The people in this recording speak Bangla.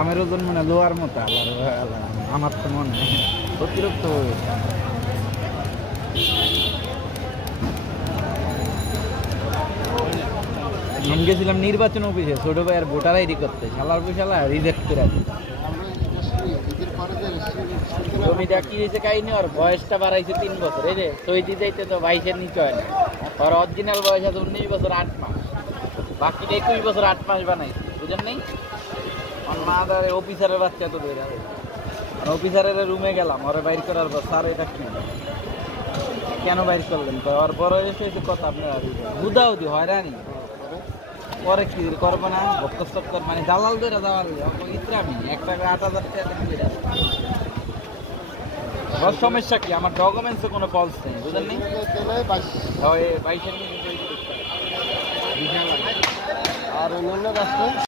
আমের ওজন মানে লোয়ার মতো আমার তো মনে হয় অতিরিক্ত হয়ে আমি গেছিলাম নির্বাচন অফিসে ছোট ভাইয়ের ভোটার আইডি করতে শালার পয়সা রিজেক্ট করে জমিটা কি হয়েছে কাহিনী ওর বয়সটা বাড়াইছে 3 বছর এই যে সৈদি যাইতে তো 22-এর নিচে হয় না ওর অরিজিনাল বয়স আছে 19 বছর 8 মাস বাকি 21 বছর 8 মাস বানাইছে বুঝেন নাই আমার মাদার অফিসারের বাচ্চা তো ধরে অফিসারের রুমে গেলাম ওরে বাইর করার পর স্যার এটা কি কেন বাইর করলেন ওর বড় হয়েছে কথা আপনার হুদাহুদি হয়রানি পরে কি করবো না ভক্তস্তর মানে দালাল ধরে দালাল ইত্রামি 1 টাকা 8,000 টাকা দিয়ে ওর সমস্যা কি আমার ডকুমেন্টসে কোনো ফলস নেই বুঝলেন নি 22-এর আর অন্য রাস্তা